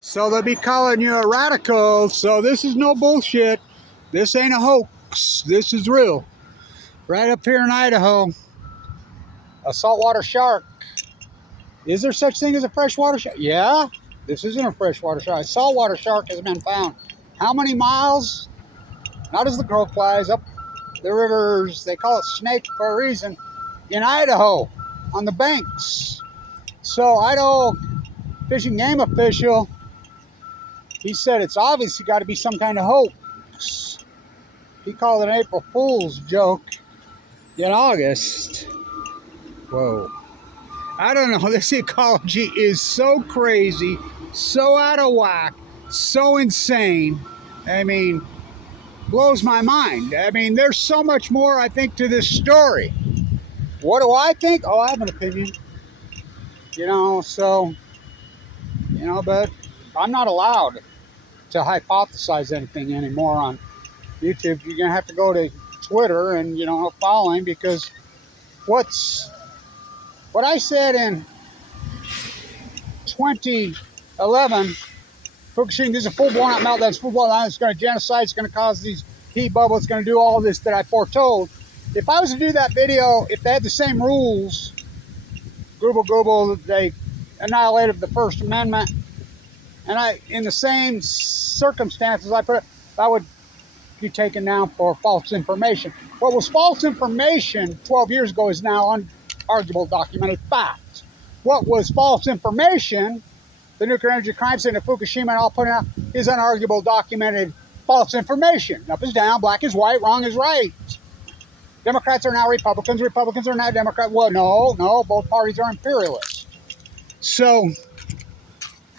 So they'll be calling you a radical. So this is no bullshit. This ain't a hoax. This is real. Right up here in Idaho, a saltwater shark. Is there such thing as a freshwater shark? Yeah, this isn't a freshwater shark. A saltwater shark has been found. How many miles? Not as the crow flies up the rivers. They call it Snake for a reason. In Idaho, on the banks. So Idaho Fish and Game official, he said it's obviously got to be some kind of hoax. He called it an April Fool's joke in August. Whoa. I don't know. This ecology is so crazy, so out of whack, so insane. I mean, blows my mind. I mean, there's so much more, I think, to this story. What do I think? Oh, I have an opinion. But I'm not allowed to hypothesize anything anymore on YouTube. You're going to have to go to Twitter and, follow him, because what I said in 2011, Fukushima, this is a full-blown out meltdown, it's full-blown out, it's going to genocide, it's going to cause these heat bubbles, it's going to do all this that I foretold. If I was to do that video, if they had the same rules, Google, they annihilated the First Amendment, and in the same circumstances I put it, I would be taken down for false information. What was false information 12 years ago is now unarguable documented fact. What was false information, the nuclear energy crime scene of Fukushima and all putting out, is unarguable documented false information. Up is down, black is white, wrong is right. Democrats are now Republicans, Republicans are now Democrats. Well, no, both parties are imperialists. So,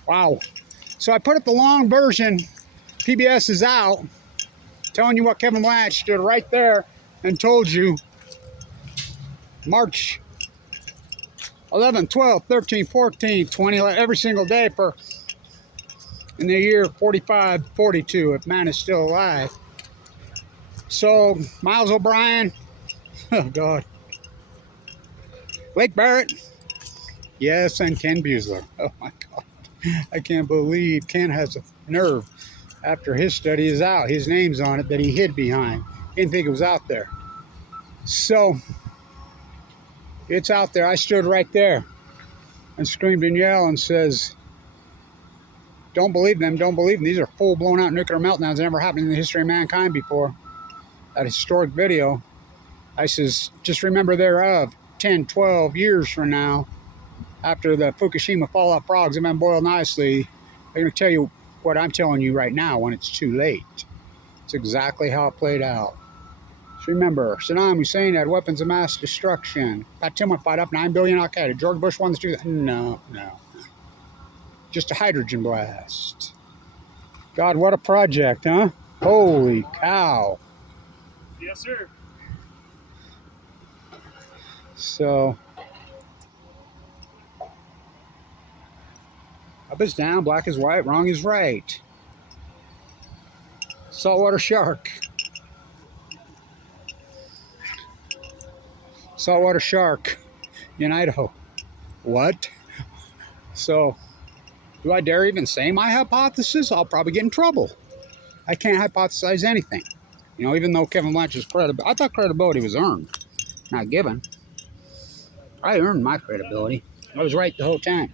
wow. So I put up the long version. PBS is out, telling you what Kevin Blanch stood right there and told you March 11, 12, 13, 14, 20, every single day in the year 45, 42, if man is still alive. So, Miles O'Brien, oh God. Blake Barrett, yes, and Ken Buesler. Oh my God. I can't believe Ken has a nerve after his study is out. His name's on it that he hid behind. Didn't think it was out there. So, it's out there. I stood right there and screamed and yelled and says, don't believe them, don't believe them. These are full blown out nuclear meltdowns that never happened in the history of mankind before. That historic video. I says, just remember thereof, 10, 12 years from now, after the Fukushima fallout frogs have been boiled nicely, they're going to tell you what I'm telling you right now when it's too late. It's exactly how it played out. So remember, Saddam Hussein had weapons of mass destruction. Pat Tillman fired up 9 billion Al-Qaeda. George Bush won the street. No. Just a hydrogen blast. God, what a project, huh? Holy cow. Yes, sir. So, up is down, black is white, wrong is right. Saltwater shark. Saltwater shark in Idaho. What? So, do I dare even say my hypothesis? I'll probably get in trouble. I can't hypothesize anything. Even though Kevin Blanch's credibility, I thought credibility was earned, not given. I earned my credibility. I was right the whole time.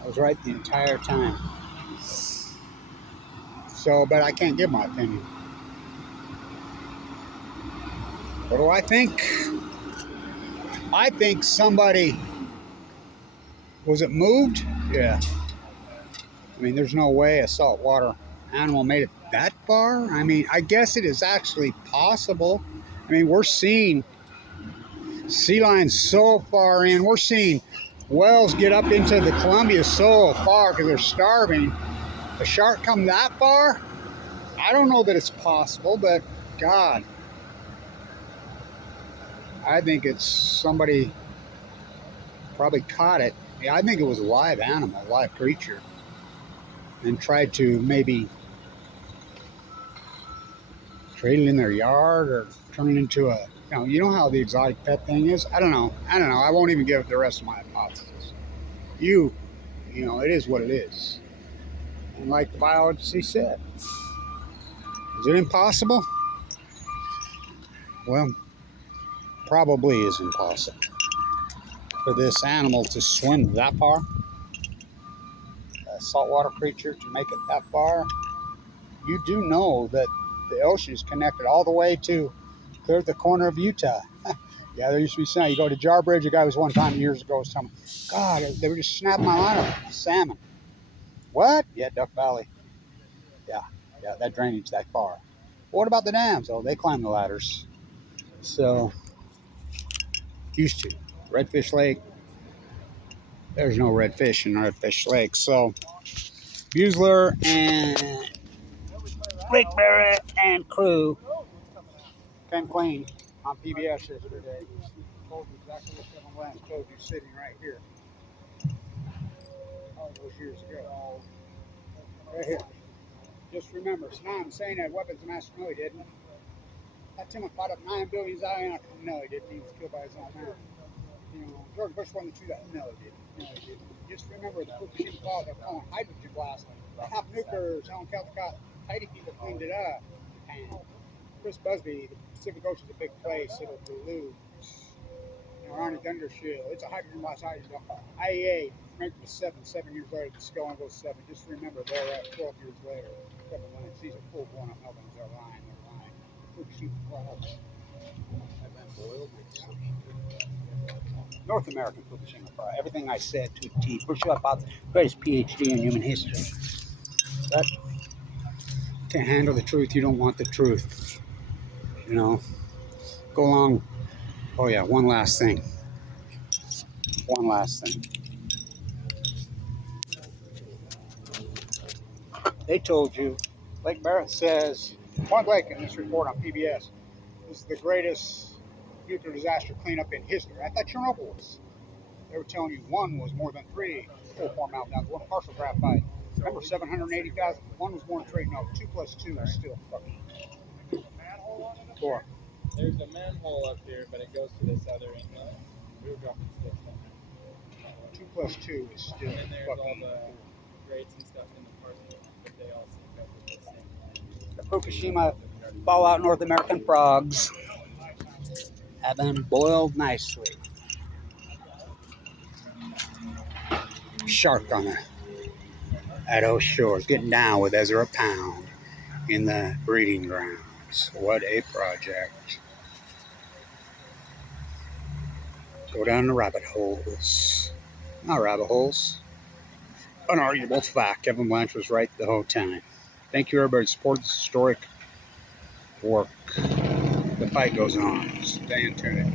I was right the entire time. So, but I can't give my opinion. What do I think? I think somebody, was it moved? Yeah. I mean, there's no way a saltwater animal made it that far. I mean, I guess it is actually possible. I mean, we're seeing sea lions so far in. We're seeing whales get up into the Columbia so far because they're starving. A shark come that far? I don't know that it's possible, but God, I think it's somebody probably caught it. Yeah, I think it was a live animal, a live creature, and tried to maybe trade it in their yard or turn it into a, you know how the exotic pet thing is? I don't know. I won't even give it the rest of my hypothesis. You You know, it is what it is. And like the biology said, is it impossible? Well, probably is impossible for this animal to swim that far, a saltwater creature to make it that far. You do know that the ocean is connected all the way to clear the corner of Utah. Yeah, there used to be salmon. You go to Jarbridge, a guy was one time years ago was telling me, God, they were just snapping my line up. Salmon. What? Yeah, Duck Valley. Yeah, that drainage that far. What about the dams? Oh, they climb the ladders. So, used to. Redfish Lake, there's no redfish in Redfish Lake. So, Buesler and Rick Barrett and crew came clean on PBS yesterday. Told you exactly what Kevin Lance told you sitting right here. All those years ago. Right here. Just remember, Saddam Hussein had weapons of mass destruction. No, he didn't. That Tim fought up 9 billion Zion. No, he didn't. He was killed by his own man. You know, George Bush won the 2. No, he didn't. No, he didn't. Just remember the Fukushima fallout. They're calling hydrogen blast. They have nuclear. Telling Caldecott, Haiti people cleaned it up. And Chris Busby, the Pacific Ocean's a big place. It'll pollute. You know, Arnie Dunder Shield. It's a hydrogen blast. Hydrogen. IEA ranked it 7 years later. The scale only goes 7. Just remember, they're at 12 years later. Kevin Lance, these are full blown up Melbourne. They're lying. They're lying. Fukushima fallout. North American Fukushima fire. Everything I said to a T. Push up about the greatest PhD in human history. But can't handle the truth. You don't want the truth. You know. Go along. Oh yeah, one last thing. One last thing. They told you, like Barrett says, point blank in this report on PBS, this is the greatest nuclear disaster cleanup in history. I thought Chernobyl was. They were telling you 1 was more than 3 full-form meltdowns, 1 partial graphite. Remember, 780,000. 1 was more than 3. No, 2 plus 2 is still fucking 4. There's a manhole up here, but it goes to this other end. We were dropping sticks down there. 2 plus 2 is still And then there's fucking all the grates and stuff in the parking lot, but they all sync up with the same line. the Fukushima fallout North American frogs have been boiled nicely. Shark on the Idaho shores, getting down with Ezra Pound in the breeding grounds. What a project. Go down the rabbit holes. Not rabbit holes. Unarguable fact. Kevin Blanche was right the whole time. Thank you, everybody. Support this historic work. The fight goes on. Stay in tune.